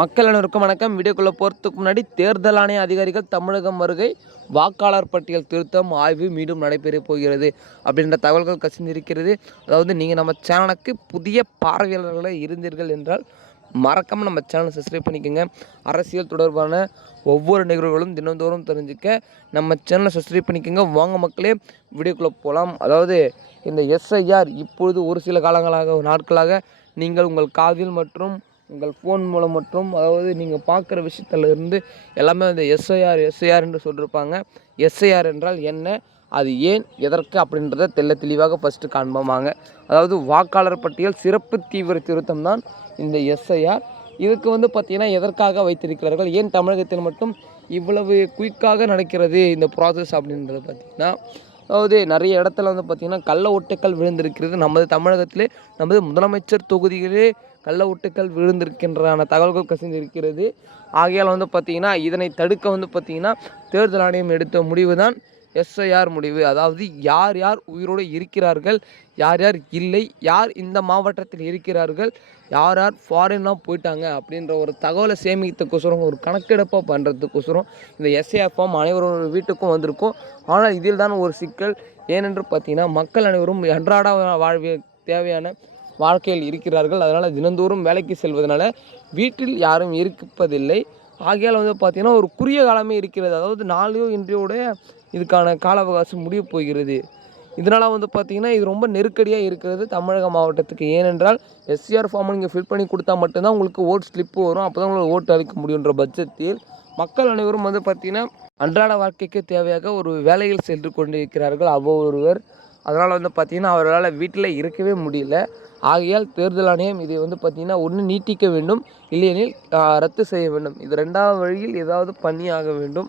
மக்கள் அனைவருக்கும் வணக்கம். வீடியோக்குள்ளே போகிறதுக்கு முன்னாடி தேர்தல் ஆணைய அதிகாரிகள் தமிழகம் வருகை வாக்காளர் பட்டியல் திருத்தம் ஆய்வு மீண்டும் நடைபெறப் போகிறது அப்படின்ற தகவல்கள் கசிந்திருக்கிறது. அதாவது நீங்கள் நம்ம சேனலுக்கு புதிய பார்வையாளர்களாக இருந்தீர்கள் என்றால் மறக்காமல் நம்ம சேனலை சப்ஸ்கிரைப் பண்ணிக்கோங்க. அரசியல் தொடர்பான ஒவ்வொரு நிகழ்வுகளும் தினந்தோறும் தெரிஞ்சுக்க நம்ம சேனலை சப்ஸ்கிரைப் பண்ணிக்கோங்க. வாங்க மக்களே வீடியோக்குள்ளே போகலாம் அதாவது இந்த எஸ்ஐஆர் இப்பொழுது ஒரு சில காலங்களாக நாட்களாக நீங்கள் உங்கள் காதில் மற்றும் உங்கள் ஃபோன் மூலம் மற்றும் அதாவது நீங்கள் பார்க்குற விஷயத்துல இருந்து எல்லாமே அந்த எஸ்ஐஆர் எஸ்ஐஆர் என்று சொல்லியிருப்பாங்க எஸ்ஐஆர் என்றால் என்ன? அது ஏன் எதற்கு அப்படின்றத தெள்ள தெளிவாக ஃபஸ்ட்டு காண்போமாங்க அதாவது வாக்காளர் பட்டியல் சிறப்பு தீவிர திருத்தம் தான் இந்த எஸ்ஐஆர் இதுக்கு வந்து பார்த்திங்கன்னா எதற்காக வைத்திருக்கிறார்கள்? ஏன் தமிழகத்தில் மட்டும் இவ்வளவு குயிக்காக நடக்கிறது இந்த ப்ராசஸ் அப்படின்றது பார்த்திங்கன்னா அதாவது நிறைய இடத்துல வந்து பார்த்திங்கன்னா கள்ள ஒட்டுக்கள் விழுந்திருக்கிறது. நமது தமிழகத்திலே நமது முதலமைச்சர் தொகுதியிலே கள்ள ஒட்டுக்கள் விழுந்திருக்கின்றன தகவல்கள் கசிந்திருக்கிறது. ஆகையால் வந்து பார்த்திங்கன்னா இதனை தடுக்க வந்து பார்த்திங்கன்னா தேர்தல் ஆணையம் எடுத்த முடிவு தான் எஸ்ஐஆர் முடிவு. அதாவது யார் யார் உயிரோடு இருக்கிறார்கள் யார் யார் இல்லை யார் இந்த மாவட்டத்தில் இருக்கிறார்கள் யார் யார் ஃபாரின்லாம் போயிட்டாங்க அப்படின்ற ஒரு தகவலை சேமிக்கிறதுக்கோசரம் ஒரு கணக்கெடுப்பாக பண்ணுறதுக்கோசரம் இந்த எஸ்ஐஆர் ஃபார்ம் அனைவரோட வீட்டுக்கும் வந்திருக்கும். ஆனால் இதில் தான் ஒரு சிக்கல். ஏனென்று பார்த்தீங்கன்னா மக்கள் அனைவரும் அன்றாட வாழ்வியல் தேவையான வாழ்க்கையில் இருக்கிறார்கள். அதனால் தினந்தோறும் வேலைக்கு செல்வதனால வீட்டில் யாரும் இருப்பதில்லை. ஆகையால் வந்து பார்த்திங்கன்னா ஒரு குறுகிய காலமே இருக்கிறது. அதாவது நாளையோ இன்றையோடய இதுக்கான கால அவகாசம் முடிய போகிறது. இதனால் வந்து பார்த்திங்கன்னா இது ரொம்ப நெருக்கடியாக இருக்கிறது தமிழக மாவட்டத்துக்கு. ஏனென்றால் எஸ்சிஆர் ஃபார்மை நீங்கள் ஃபில் பண்ணி கொடுத்தா மட்டும்தான் உங்களுக்கு ஓட் ஸ்லிப்பு வரும். அப்போ தான் உங்களுக்கு ஓட்டு அளிக்க முடியுன்ற பட்சத்தில் மக்கள் அனைவரும் வந்து பார்த்திங்கன்னா அன்றாட வாழ்க்கைக்கு தேவையாக ஒரு வேலையில் சென்று கொண்டிருக்கிறார்கள். அவ்வொருவர் அதனால் வந்து பார்த்திங்கன்னா அவர்களால் வீட்டில் இருக்கவே முடியல. ஆகையால் தேர்தல் ஆணையம் இதை வந்து பார்த்திங்கன்னா ஒன்று நீட்டிக்க வேண்டும் இல்லையெனில் ரத்து செய்ய வேண்டும். இது ரெண்டாவது வழியில் ஏதாவது பண்ணி ஆக வேண்டும்.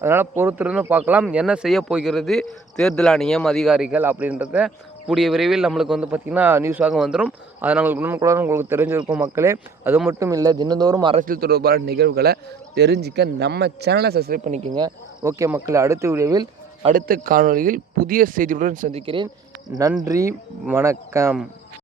அதனால் பொறுத்திருந்து பார்க்கலாம் என்ன செய்ய போகிறது தேர்தல் ஆணையம் அதிகாரிகள் அப்படின்றத கூடிய விரைவில் நம்மளுக்கு வந்து பார்த்திங்கன்னா நியூஸாக வந்துடும் அதை நாங்களுக்கு உடனுக்குடன் உங்களுக்கு தெரிஞ்சிருக்கும் மக்களே. அது மட்டும் இல்லை தினந்தோறும் அரசியல் தொடர்பான நிகழ்வுகளை தெரிஞ்சிக்க நம்ம சேனலை சப்ஸ்கிரைப் பண்ணிக்கோங்க. ஓகே மக்களே அடுத்த வீடியோவில் அடுத்த காணொளியில் புதிய செய்தியுடன் சந்திக்கிறேன். நன்றி வணக்கம்.